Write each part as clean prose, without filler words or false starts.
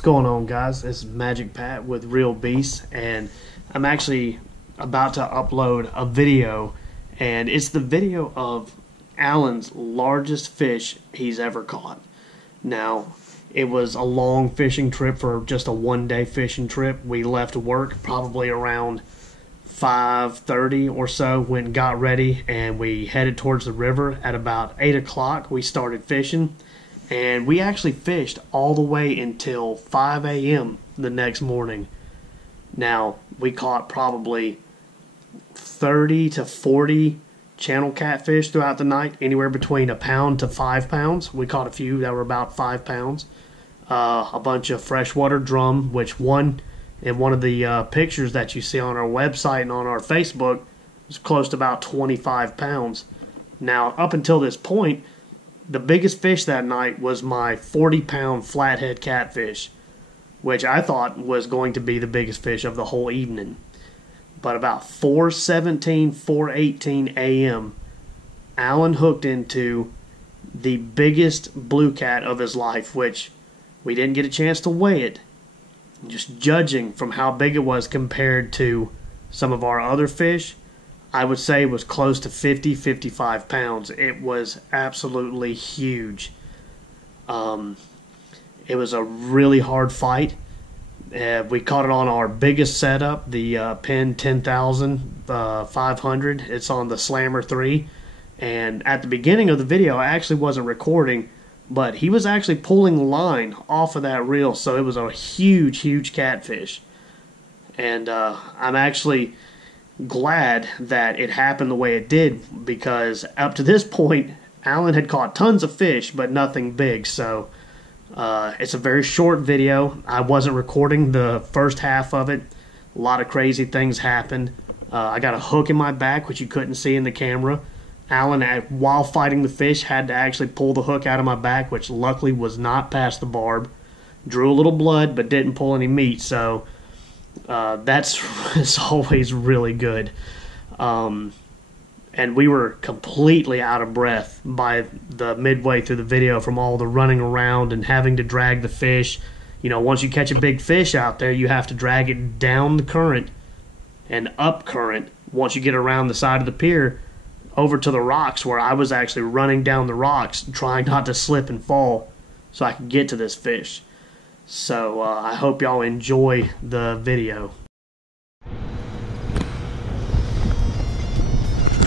What's going on, guys? This is Magic Pat with Real Beasts, and I'm actually about to upload a video, and it's the video of Alan's largest fish he's ever caught. Now, it was a long fishing trip for just a one-day fishing trip. We left work probably around 5:30 or so, went and got ready, and we headed towards the river. At about 8 o'clock, we started fishing. And we actually fished all the way until 5 a.m. the next morning. Now, we caught probably 30 to 40 channel catfish throughout the night, anywhere between a pound to 5 pounds. We caught a few that were about 5 pounds. A bunch of freshwater drum, which in one of the pictures that you see on our website and on our Facebook was close to about 25 pounds. Now, up until this point, the biggest fish that night was my 40-pound flathead catfish, which I thought was going to be the biggest fish of the whole evening. But about 4:17, 4:18 a.m., Alan hooked into the biggest blue cat of his life, which we didn't get a chance to weigh it. Just judging from how big it was compared to some of our other fish, I would say it was close to 50, 55 pounds. It was absolutely huge. It was a really hard fight. We caught it on our biggest setup, the Penn 10,500. It's on the Slammer 3. And at the beginning of the video, I actually wasn't recording, but he was actually pulling line off of that reel. So it was a huge, huge catfish. And I'm actually glad that it happened the way it did, because up to this point Alan had caught tons of fish but nothing big. So it's a very short video. I wasn't recording the first half of it. A lot of crazy things happened. I got a hook in my back, which you couldn't see in the camera. Alan, while fighting the fish, had to actually pull the hook out of my back, which luckily was not past the barb. Drew a little blood but didn't pull any meat, so it's always really good. And we were completely out of breath by the midway through the video from all the running around and having to drag the fish. You know, once you catch a big fish out there, you have to drag it down the current and up current once you get around the side of the pier over to the rocks, where I was actually running down the rocks trying not to slip and fall so I could get to this fish. So I hope y'all enjoy the video.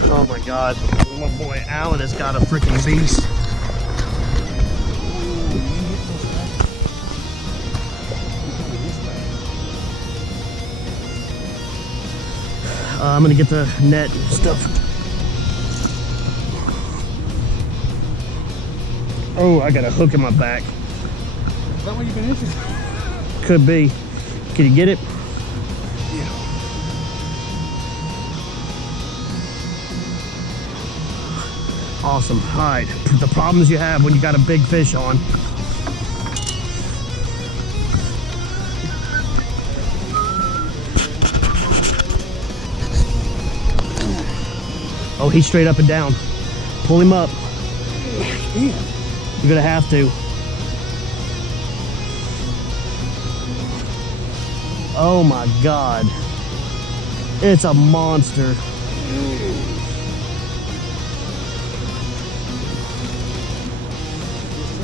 Oh my God, my boy Alan has got a freaking beast. I'm gonna get the net and stuff. Oh, I got a hook in my back. Is that what you've been into? Could be. Can you get it? Yeah. Awesome. All right. The problems you have when you got a big fish on. Oh, he's straight up and down. Pull him up. Yeah. You're gonna have to. Oh my God. It's a monster.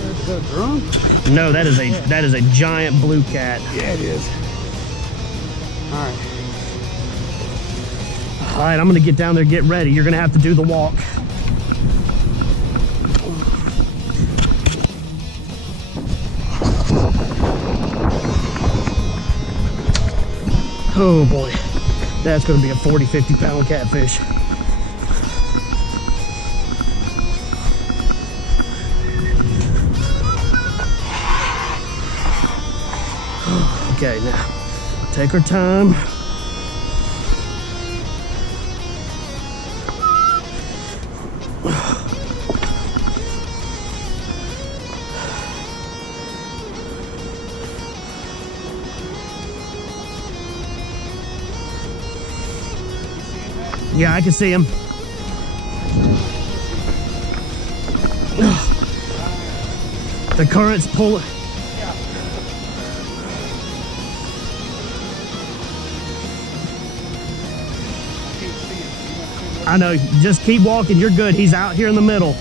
Is that a drum? No, that is a giant blue cat. Yeah, it is. Alright. Alright, I'm gonna get down there, get ready. You're gonna have to do the walk. Oh boy, that's gonna be a 40, 50 pound catfish. Okay, now take our time. Yeah, I can see him. The current's pulling. I know, just keep walking, you're good. He's out here in the middle.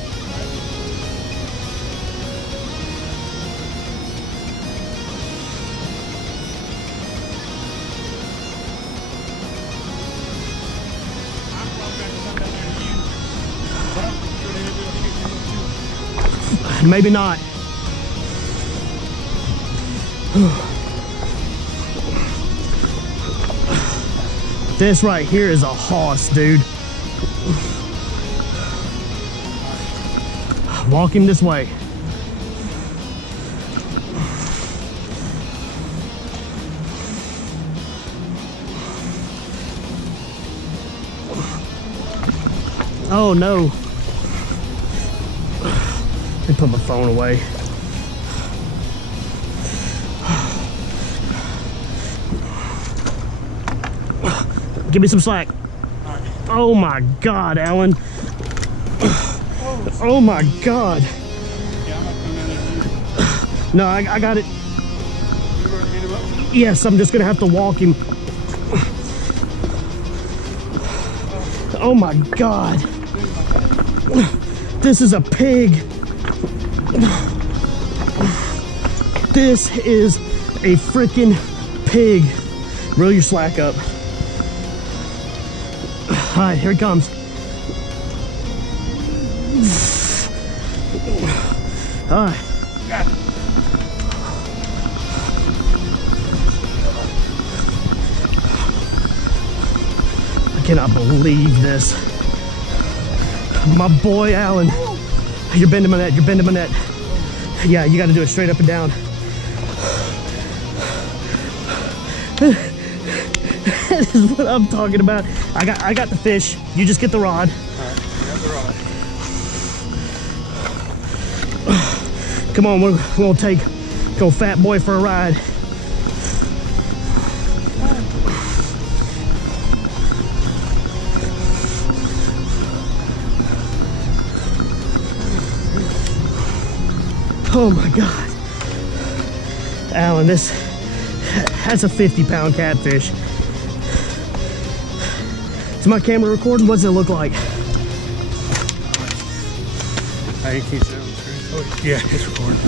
Maybe not. This right here is a hoss, dude. Walk him this way. Oh no. Let me put my phone away. Give me some slack. Oh my God, Alan. Oh my God. No, I got it. Yes, I'm just gonna have to walk him. Oh my God. This is a pig. This is a freaking pig. Reel your slack up. All right, here it comes. All right. I cannot believe this. My boy, Alan. You're bending my net, you're bending my net. Yeah, you gotta do it straight up and down. That is what I'm talking about. I got the fish. You just get the rod. All right, I got the rod. Come on, we're gonna go fat boy for a ride. Oh my God. Alan, that's a 50-pound catfish. Is my camera recording? What does it look like? I can't see on the screen. Oh, yeah, it's recording.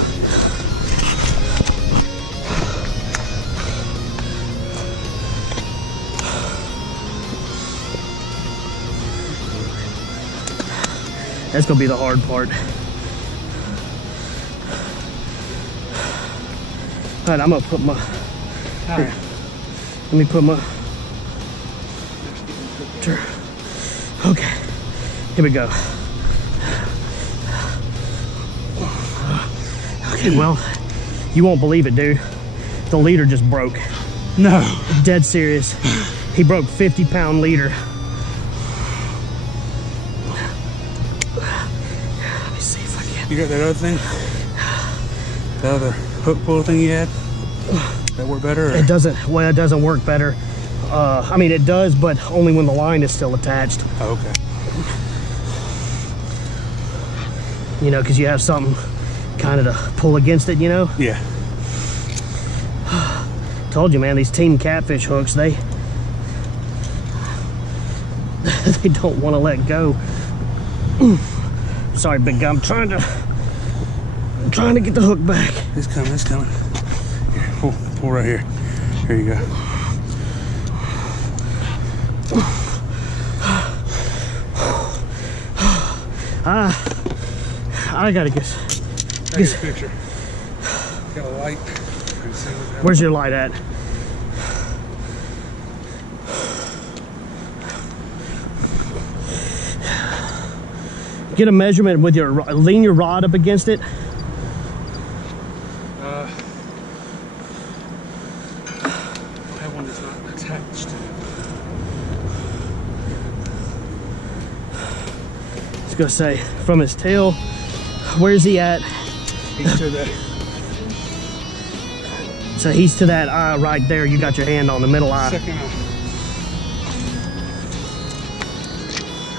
That's gonna be the hard part. All right, I'm gonna put my, here, let me put my, okay, here we go. Okay, well, you won't believe it, dude. The leader just broke. No. Dead serious. He broke 50-pound leader. Let me see if I can. You got that other thing? That other hook pull thing you had? That work better? Or? It doesn't, well, it doesn't work better. I mean, it does, but only when the line is still attached. Oh, okay. You know, because you have something kind of to pull against it, you know? Yeah. Told you, man, these Team Catfish hooks, they don't want to let go. Sorry, big guy, I'm trying to get the hook back. It's coming, it's coming. Here, pull right here. Here you go. I gotta get a picture. Got a light. Where's your light at? Get a measurement with your, lean your rod up against it. That one is not attached. I was gonna say, from his tail, where's he at? He's to the... So he's to that eye right there. You got your hand on the middle eye. Second eye.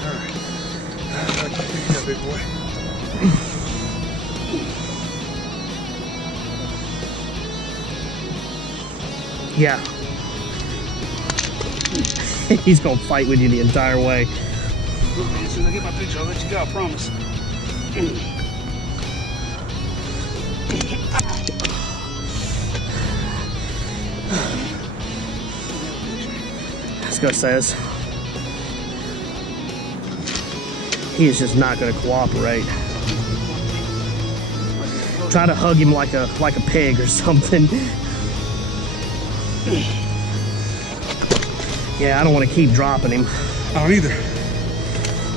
All right. I'd like to see that big boy. Yeah. He's gonna fight with you the entire way. Look, man, as soon as I get my picture, I'll let you go, I promise. This guy says he is just not going to cooperate. Try to hug him like a pig or something. Yeah, I don't want to keep dropping him. I don't either.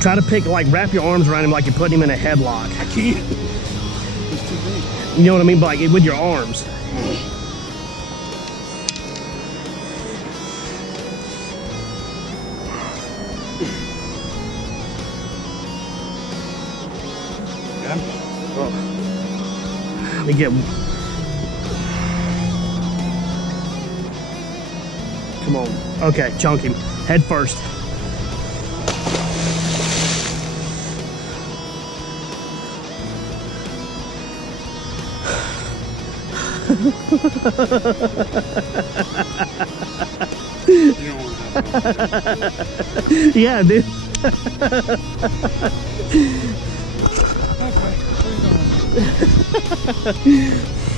Try to wrap your arms around him like you're putting him in a headlock. I can't. It's too big. You know what I mean? But like with your arms. Got him? Let me get. Come on. Okay, chunk him. Head first. You don't want that. Yeah, dude. Okay, where you going?